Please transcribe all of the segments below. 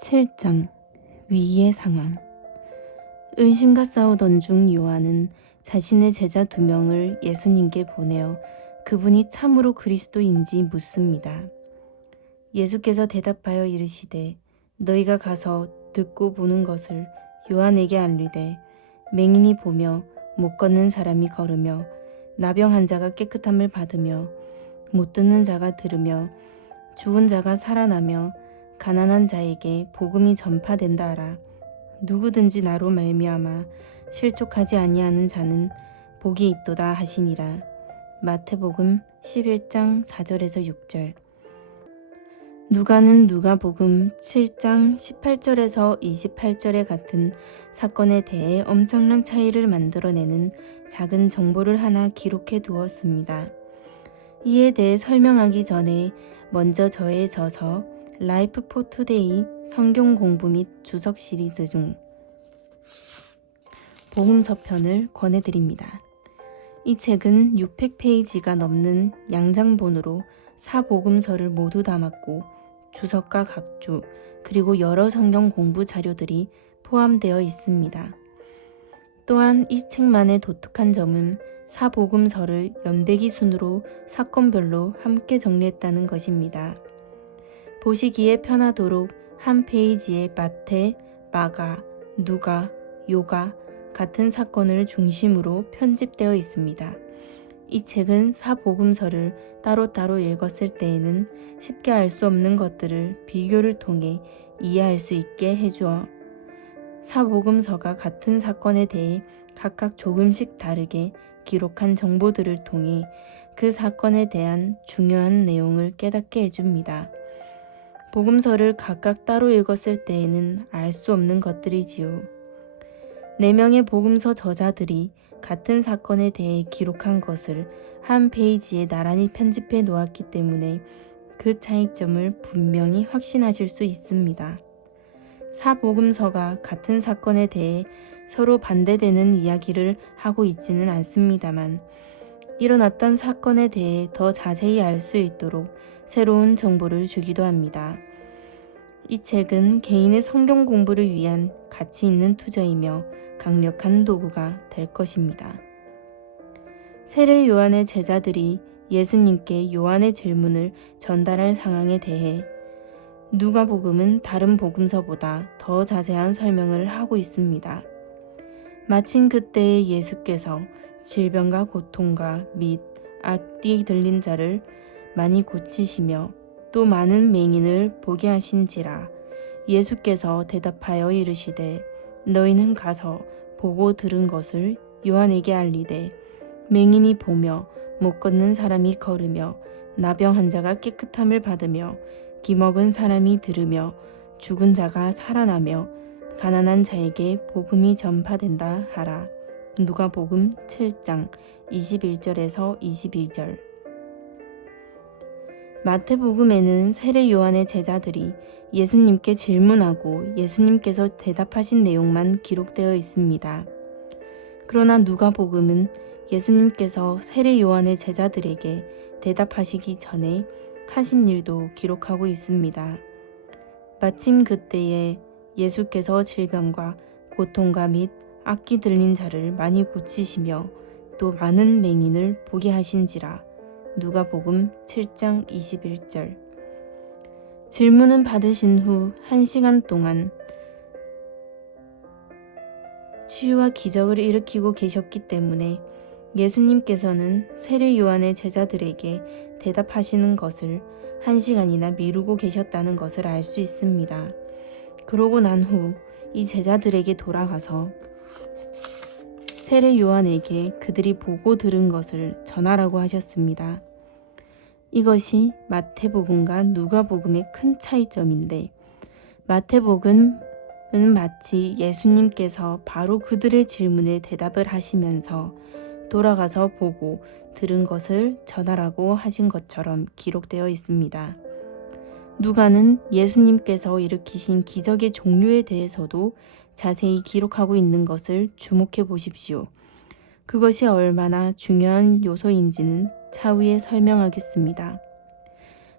7장 위기의 상황 의심과 싸우던 중 요한은 자신의 제자 두 명을 예수님께 보내어 그분이 참으로 그리스도인지 묻습니다. 예수께서 대답하여 이르시되 너희가 가서 듣고 보는 것을 요한에게 알리되 맹인이 보며 못 걷는 사람이 걸으며 나병 환자가 깨끗함을 받으며 못 듣는 자가 들으며 죽은 자가 살아나며 가난한 자에게 복음이 전파된다 하라. 누구든지 나로 말미암아 실족하지 아니하는 자는 복이 있도다 하시니라. 마태복음 11장 4절에서 6절. 누가는 누가복음 7장 18절에서 28절에 같은 사건에 대해 엄청난 차이를 만들어내는 작은 정보를 하나 기록해 두었습니다. 이에 대해 설명하기 전에 먼저 저의 저서 라이프 포투데이 성경 공부 및 주석 시리즈 중 복음서 편을 권해드립니다. 이 책은 600페이지가 넘는 양장본으로 사복음서를 모두 담았고 주석과 각주 그리고 여러 성경 공부 자료들이 포함되어 있습니다. 또한 이 책만의 독특한 점은 사복음서를 연대기 순으로 사건별로 함께 정리했다는 것입니다. 보시기에 편하도록 한 페이지에 마태, 마가, 누가, 요가 같은 사건을 중심으로 편집되어 있습니다. 이 책은 사복음서를 따로따로 읽었을 때에는 쉽게 알 수 없는 것들을 비교를 통해 이해할 수 있게 해주어 사복음서가 같은 사건에 대해 각각 조금씩 다르게 기록한 정보들을 통해 그 사건에 대한 중요한 내용을 깨닫게 해줍니다. 복음서를 각각 따로 읽었을 때에는 알 수 없는 것들이지요. 네 명의 복음서 저자들이 같은 사건에 대해 기록한 것을 한 페이지에 나란히 편집해 놓았기 때문에 그 차이점을 분명히 확신하실 수 있습니다. 사복음서가 같은 사건에 대해 서로 반대되는 이야기를 하고 있지는 않습니다만 일어났던 사건에 대해 더 자세히 알 수 있도록 새로운 정보를 주기도 합니다. 이 책은 개인의 성경 공부를 위한 가치 있는 투자이며 강력한 도구가 될 것입니다. 세례 요한의 제자들이 예수님께 요한의 질문을 전달할 상황에 대해 누가복음은 다른 복음서보다 더 자세한 설명을 하고 있습니다. 마침 그때에 예수께서 질병과 고통과 및 악기 들린 자를 많이 고치시며 또 많은 맹인을 보게 하신지라 예수께서 대답하여 이르시되 너희는 가서 보고 들은 것을 요한에게 알리되 맹인이 보며 못 걷는 사람이 걸으며 나병 환자가 깨끗함을 받으며 기먹은 사람이 들으며 죽은 자가 살아나며 가난한 자에게 복음이 전파된다 하라. 누가복음 7장 21절에서 22절. 마태복음에는 세례 요한의 제자들이 예수님께 질문하고 예수님께서 대답하신 내용만 기록되어 있습니다. 그러나 누가복음은 예수님께서 세례 요한의 제자들에게 대답하시기 전에 하신 일도 기록하고 있습니다. 마침 그때에 예수께서 질병과 고통과 및 악기 들린 자를 많이 고치시며 또 많은 맹인을 보게 하신지라 누가복음 7장 21절 질문은 받으신 후 1시간 동안 치유와 기적을 일으키고 계셨기 때문에 예수님께서는 세례 요한의 제자들에게 대답하시는 것을 한 시간이나 미루고 계셨다는 것을 알 수 있습니다. 그러고 난 후 이 제자들에게 돌아가서 세례 요한에게 그들이 보고 들은 것을 전하라고 하셨습니다. 이것이 마태복음과 누가복음의 큰 차이점인데 마태복음은 마치 예수님께서 바로 그들의 질문에 대답을 하시면서 돌아가서 보고 들은 것을 전하라고 하신 것처럼 기록되어 있습니다. 누가는 예수님께서 일으키신 기적의 종류에 대해서도 자세히 기록하고 있는 것을 주목해 보십시오. 그것이 얼마나 중요한 요소인지는 차후에 설명하겠습니다.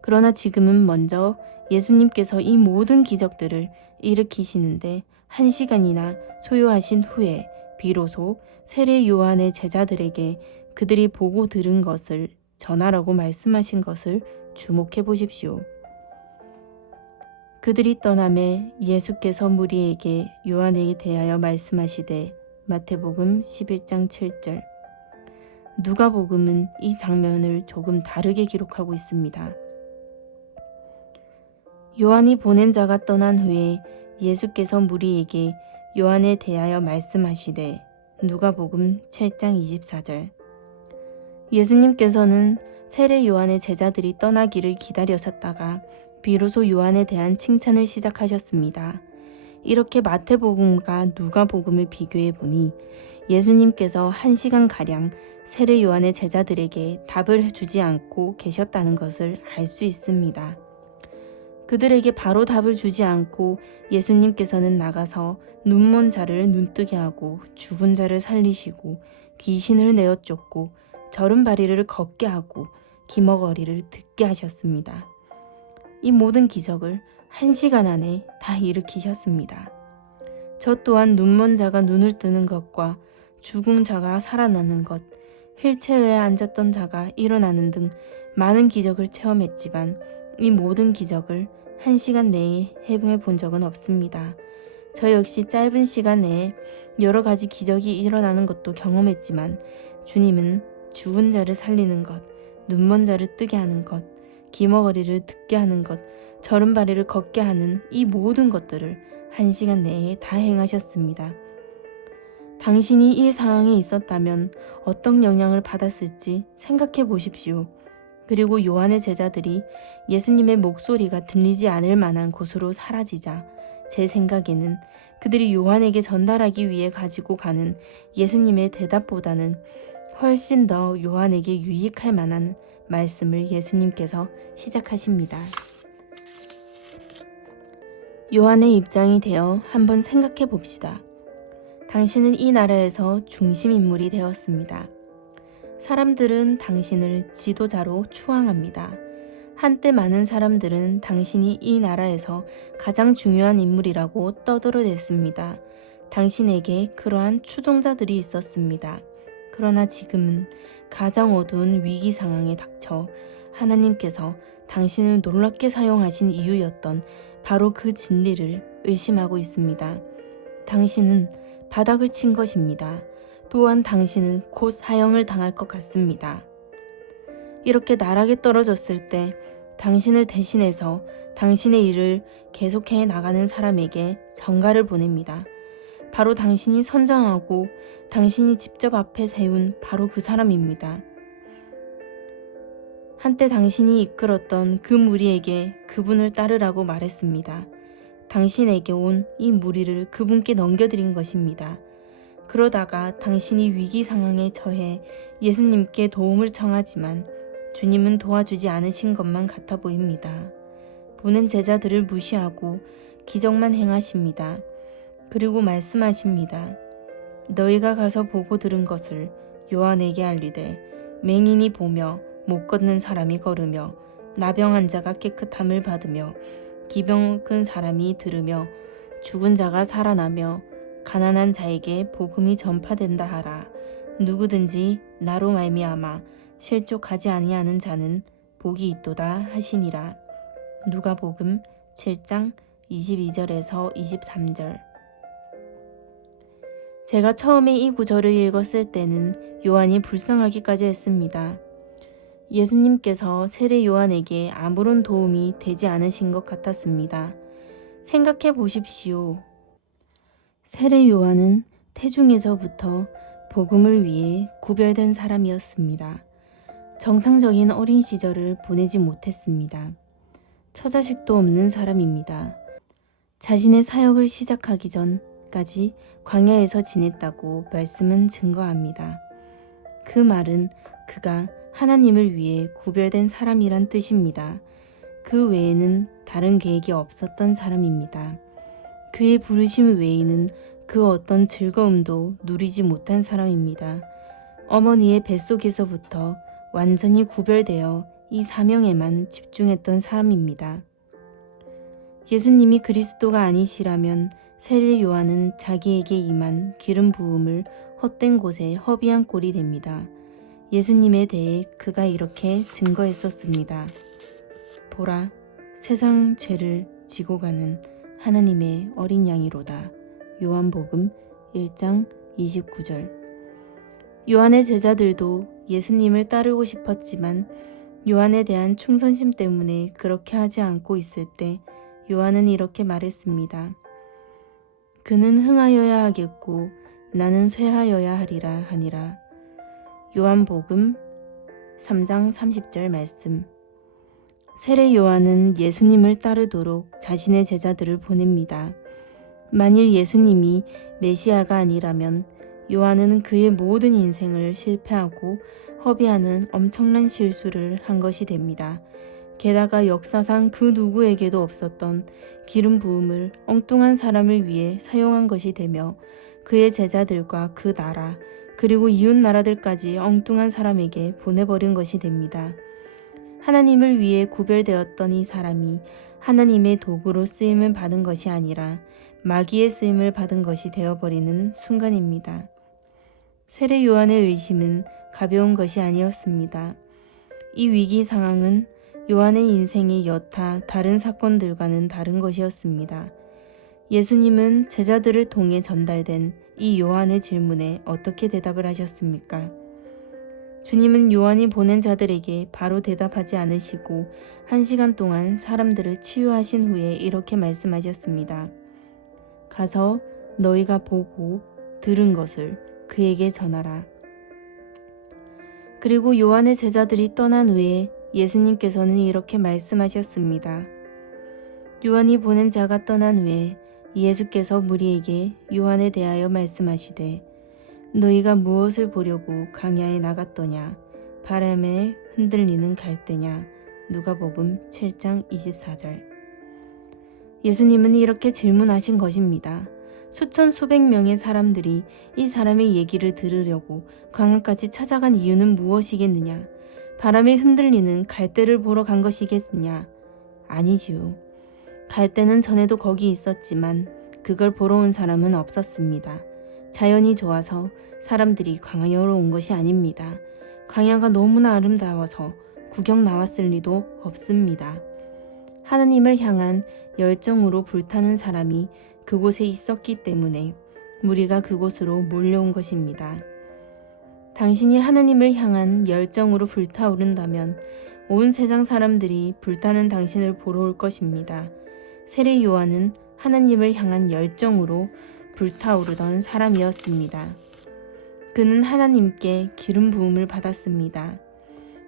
그러나 지금은 먼저 예수님께서 이 모든 기적들을 일으키시는데 한 시간이나 소요하신 후에 비로소 세례 요한의 제자들에게 그들이 보고 들은 것을 전하라고 말씀하신 것을 주목해 보십시오. 그들이 떠남에 예수께서 무리에게 요한에게 대하여 말씀하시되 마태복음 11장 7절 누가복음은 이 장면을 조금 다르게 기록하고 있습니다. 요한이 보낸 자가 떠난 후에 예수께서 무리에게 요한에 대하여 말씀하시되 누가복음 7장 24절 예수님께서는 세례 요한의 제자들이 떠나기를 기다려셨다가 비로소 요한에 대한 칭찬을 시작하셨습니다. 이렇게 마태복음과 누가복음을 비교해 보니 예수님께서 한 시간 가량 세례 요한의 제자들에게 답을 주지 않고 계셨다는 것을 알 수 있습니다. 그들에게 바로 답을 주지 않고 예수님께서는 나가서 눈먼 자를 눈뜨게 하고 죽은 자를 살리시고 귀신을 내어 쫓고 저른바리를 걷게 하고 기머거리를 듣게 하셨습니다. 이 모든 기적을 한 시간 안에 다 일으키셨습니다. 저 또한 눈먼 자가 눈을 뜨는 것과 죽은 자가 살아나는 것, 휠체어에 앉았던 자가 일어나는 등 많은 기적을 체험했지만 이 모든 기적을 한 시간 내에 해봉해 본 적은 없습니다. 저 역시 짧은 시간 내에 여러 가지 기적이 일어나는 것도 경험했지만 주님은 죽은 자를 살리는 것, 눈먼 자를 뜨게 하는 것, 기머거리를 듣게 하는 것, 저른바리를 걷게 하는 이 모든 것들을 한 시간 내에 다 행하셨습니다. 당신이 이 상황에 있었다면 어떤 영향을 받았을지 생각해 보십시오. 그리고 요한의 제자들이 예수님의 목소리가 들리지 않을 만한 곳으로 사라지자 제 생각에는 그들이 요한에게 전달하기 위해 가지고 가는 예수님의 대답보다는 훨씬 더 요한에게 유익할 만한 말씀을 예수님께서 시작하십니다. 요한의 입장이 되어 한번 생각해 봅시다. 당신은 이 나라에서 중심 인물이 되었습니다. 사람들은 당신을 지도자로 추앙합니다. 한때 많은 사람들은 당신이 이 나라에서 가장 중요한 인물이라고 떠들어댔습니다. 당신에게 그러한 추종자들이 있었습니다. 그러나 지금은 가장 어두운 위기 상황에 닥쳐 하나님께서 당신을 놀랍게 사용하신 이유였던 바로 그 진리를 의심하고 있습니다. 당신은 바닥을 친 것입니다. 또한 당신은 곧 사형을 당할 것 같습니다. 이렇게 나락에 떨어졌을 때 당신을 대신해서 당신의 일을 계속해 나가는 사람에게 전가를 보냅니다. 바로 당신이 선정하고 당신이 직접 앞에 세운 바로 그 사람입니다. 한때 당신이 이끌었던 그 무리에게 그분을 따르라고 말했습니다. 당신에게 온 이 무리를 그분께 넘겨드린 것입니다. 그러다가 당신이 위기 상황에 처해 예수님께 도움을 청하지만 주님은 도와주지 않으신 것만 같아 보입니다. 보는 제자들을 무시하고 기적만 행하십니다. 그리고 말씀하십니다. 너희가 가서 보고 들은 것을 요한에게 알리되 맹인이 보며 못 걷는 사람이 걸으며 나병한 자가 깨끗함을 받으며 기병 큰 사람이 들으며 죽은 자가 살아나며 가난한 자에게 복음이 전파된다 하라. 누구든지 나로 말미암아 실족하지 아니하는 자는 복이 있도다 하시니라. 누가복음 7장 22절에서 23절. 제가 처음에 이 구절을 읽었을 때는 요한이 불쌍하기까지 했습니다. 예수님께서 세례 요한에게 아무런 도움이 되지 않으신 것 같았습니다. 생각해 보십시오. 세례 요한은 태중에서부터 복음을 위해 구별된 사람이었습니다. 정상적인 어린 시절을 보내지 못했습니다. 처자식도 없는 사람입니다. 자신의 사역을 시작하기 전까지 광야에서 지냈다고 말씀은 증거합니다. 그 말은 그가 하나님을 위해 구별된 사람이란 뜻입니다. 그 외에는 다른 계획이 없었던 사람입니다. 그의 부르심 외에는 그 어떤 즐거움도 누리지 못한 사람입니다. 어머니의 예수님이 그리스도가 아니시라면 세례 요한은 자기에게 임한 기름 부음을 헛된 곳에 허비한 꼴이 됩니다. 예수님에 대해 그가 이렇게 증거했었습니다. 보라, 세상 죄를 지고 가는 하나님의 어린 양이로다. 요한복음 1장 29절. 요한의 제자들도 예수님을 따르고 싶었지만 요한에 대한 충성심 때문에 그렇게 하지 않고 있을 때 요한은 이렇게 말했습니다. 그는 흥하여야 하겠고 나는 쇠하여야 하리라 하니라. 요한복음 3장 30절 말씀. 세례 요한은 예수님을 따르도록 자신의 제자들을 보냅니다. 만일 예수님이 메시아가 아니라면 요한은 그의 모든 인생을 실패하고 허비하는 엄청난 실수를 한 것이 됩니다. 게다가 역사상 그 누구에게도 없었던 기름 부음을 엉뚱한 사람을 위해 사용한 것이 되며 그의 제자들과 그 나라 그리고 이웃 나라들까지 엉뚱한 사람에게 보내버린 것이 됩니다. 하나님을 위해 구별되었던 이 사람이 하나님의 도구로 쓰임을 받은 것이 아니라 마귀의 쓰임을 받은 것이 되어버리는 순간입니다. 세례 요한의 의심은 가벼운 것이 아니었습니다. 이 위기 상황은 요한의 인생의 여타 다른 사건들과는 다른 것이었습니다. 예수님은 제자들을 통해 전달된 이 요한의 질문에 어떻게 대답을 하셨습니까? 주님은 요한이 보낸 자들에게 바로 대답하지 않으시고 한 시간 동안 사람들을 치유하신 후에 이렇게 말씀하셨습니다. 가서 너희가 보고 들은 것을 그에게 전하라. 그리고 요한의 제자들이 떠난 후에 예수님께서는 이렇게 말씀하셨습니다. 요한이 보낸 자가 떠난 후에 예수께서 무리에게 요한에 대하여 말씀하시되 너희가 무엇을 보려고 강야에 나갔더냐 바람에 흔들리는 갈대냐 누가복음 7장 24절 예수님은 이렇게 질문하신 것입니다. 수천 수백 명의 사람들이 이 사람의 얘기를 들으려고 강안까지 찾아간 이유는 무엇이겠느냐? 바람에 흔들리는 갈대를 보러 간 것이겠느냐? 아니지요. 갈대는 전에도 거기 있었지만 그걸 보러 온 사람은 없었습니다. 자연이 좋아서 사람들이 광야로 온 것이 아닙니다. 광야가 너무나 아름다워서 구경 나왔을 리도 없습니다. 하나님을 향한 열정으로 불타는 사람이 그곳에 있었기 때문에 무리가 그곳으로 몰려온 것입니다. 당신이 하나님을 향한 열정으로 불타오른다면 온 세상 사람들이 불타는 당신을 보러 올 것입니다. 세례 요한은 하나님을 향한 열정으로 불타오르던 사람이었습니다. 그는 하나님께 기름 부음을 받았습니다.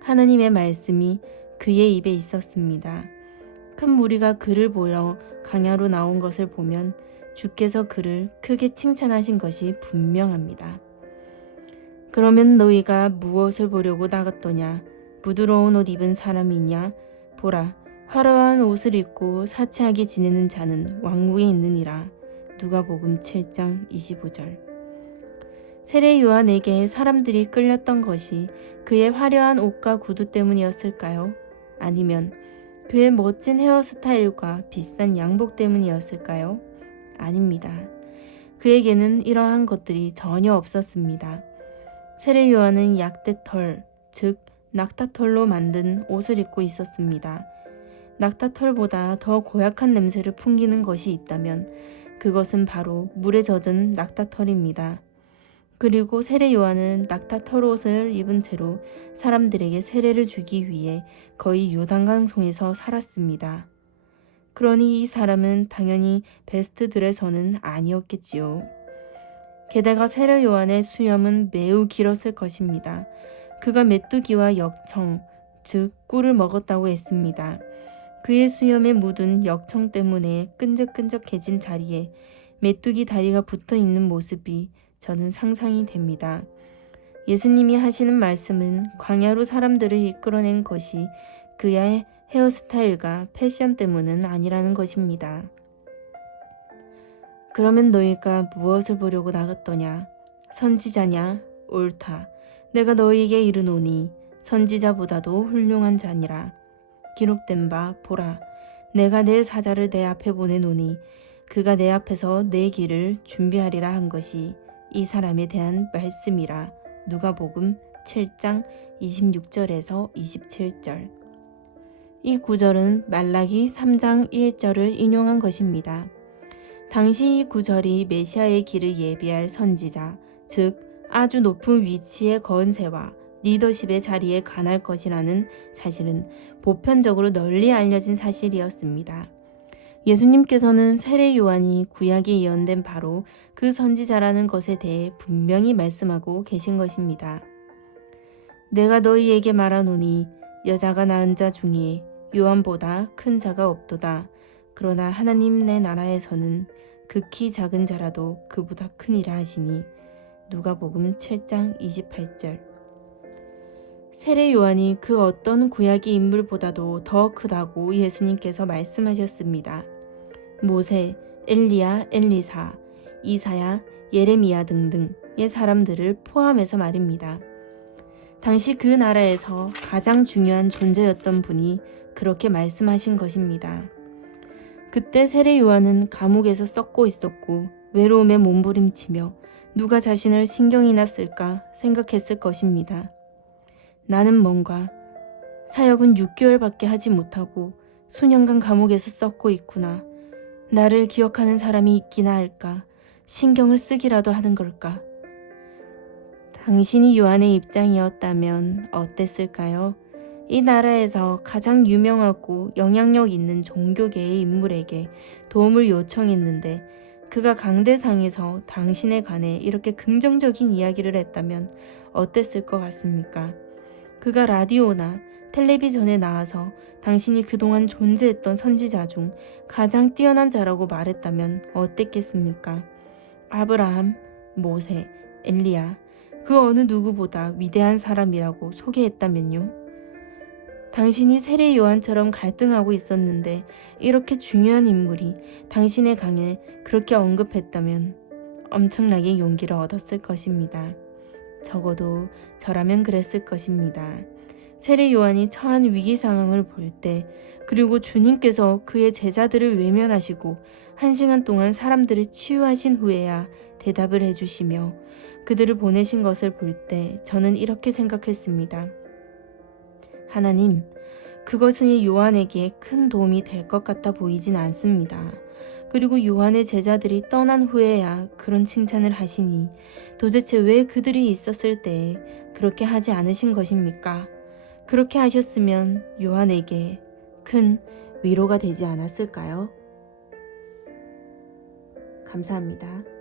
하나님의 말씀이 그의 입에 있었습니다. 큰 무리가 그를 보러 강야로 나온 것을 보면 주께서 그를 크게 칭찬하신 것이 분명합니다. 그러면 너희가 무엇을 보려고 나갔더냐? 부드러운 옷 입은 사람이냐? 보라, 화려한 옷을 입고 사치하게 지내는 자는 왕국에 있느니라. 누가복음 7장 25절. 세례 요한에게 사람들이 끌렸던 것이 그의 화려한 옷과 구두 때문이었을까요? 아니면 그의 멋진 헤어스타일과 비싼 양복 때문이었을까요? 아닙니다. 그에게는 이러한 것들이 전혀 없었습니다. 세례 요한은 약대털, 즉 낙타털로 만든 옷을 입고 있었습니다. 낙타털보다 더 고약한 냄새를 풍기는 것이 있다면 그것은 바로 물에 젖은 낙타털입니다. 그리고 세례 요한은 낙타 털 옷을 입은 채로 사람들에게 세례를 주기 위해 거의 요단강송에서 살았습니다. 그러니 이 사람은 당연히 베스트 드레서는 아니었겠지요. 게다가 세례 요한의 수염은 매우 길었을 것입니다. 그가 메뚜기와 역청, 즉 꿀을 먹었다고 했습니다. 그의 수염에 묻은 역청 때문에 끈적끈적해진 자리에 메뚜기 다리가 붙어 있는 모습이 저는 상상이 됩니다. 예수님이 하시는 말씀은 광야로 사람들을 이끌어낸 것이 그의 헤어스타일과 패션 때문은 아니라는 것입니다. 그러면 너희가 무엇을 보려고 나갔더냐? 선지자냐? 옳다. 내가 너희에게 이르노니 선지자보다도 훌륭한 자니라. 기록된 바 보라. 내가 내 사자를 내 앞에 보내노니 그가 내 앞에서 내 길을 준비하리라 한 것이 이 사람에 대한 말씀이라 누가복음 7장 26절에서 27절. 이 구절은 말라기 3장 1절을 인용한 것입니다. 당시 이 구절이 메시아의 길을 예비할 선지자, 즉 아주 높은 위치의 건세와 리더십의 자리에 관할 것이라는 사실은 보편적으로 널리 알려진 사실이었습니다. 예수님께서는 세례 요한이 구약에 예언된 바로 그 선지자라는 것에 대해 분명히 말씀하고 계신 것입니다. 내가 너희에게 말하노니 여자가 낳은 자 중에 요한보다 큰 자가 없도다. 그러나 하나님 내 나라에서는 극히 작은 자라도 그보다 크니라 하시니 누가복음 7장 28절. 세례 요한이 그 어떤 구약의 인물보다도 더 크다고 예수님께서 말씀하셨습니다. 모세, 엘리야, 엘리사, 이사야, 예레미야 등등의 사람들을 포함해서 말입니다. 당시 그 나라에서 가장 중요한 존재였던 분이 그렇게 말씀하신 것입니다. 그때 세례 요한은 감옥에서 썩고 있었고 외로움에 몸부림치며 누가 자신을 신경이나 쓸까 생각했을 것입니다. 나는 뭔가 사역은 6개월밖에 하지 못하고 수년간 감옥에서 썩고 있구나. 나를 기억하는 사람이 있기나 할까? 신경을 쓰기라도 하는 걸까? 당신이 요한의 입장이었다면 어땠을까요? 이 나라에서 가장 유명하고 영향력 있는 종교계의 인물에게 도움을 요청했는데 그가 강대상에서 당신에 관해 이렇게 긍정적인 이야기를 했다면 어땠을 것 같습니까? 그가 라디오나 텔레비전에 나와서 당신이 그동안 존재했던 선지자 중 가장 뛰어난 자라고 말했다면 어땠겠습니까? 아브라함, 모세, 엘리야, 그 어느 누구보다 위대한 사람이라고 소개했다면요? 당신이 세례 요한처럼 갈등하고 있었는데 이렇게 중요한 인물이 당신의 강에 그렇게 언급했다면 엄청나게 용기를 얻었을 것입니다. 적어도 저라면 그랬을 것입니다. 세례 요한이 처한 위기 상황을 볼 때, 그리고 주님께서 그의 제자들을 외면하시고 한 시간 동안 사람들을 치유하신 후에야 대답을 해주시며 그들을 보내신 것을 볼 때 저는 이렇게 생각했습니다. 하나님, 그것은 요한에게 큰 도움이 될 것 같아 보이진 않습니다. 그리고 요한의 제자들이 떠난 후에야 그런 칭찬을 하시니 도대체 왜 그들이 있었을 때 그렇게 하지 않으신 것입니까? 그렇게 하셨으면 요한에게 큰 위로가 되지 않았을까요? 감사합니다.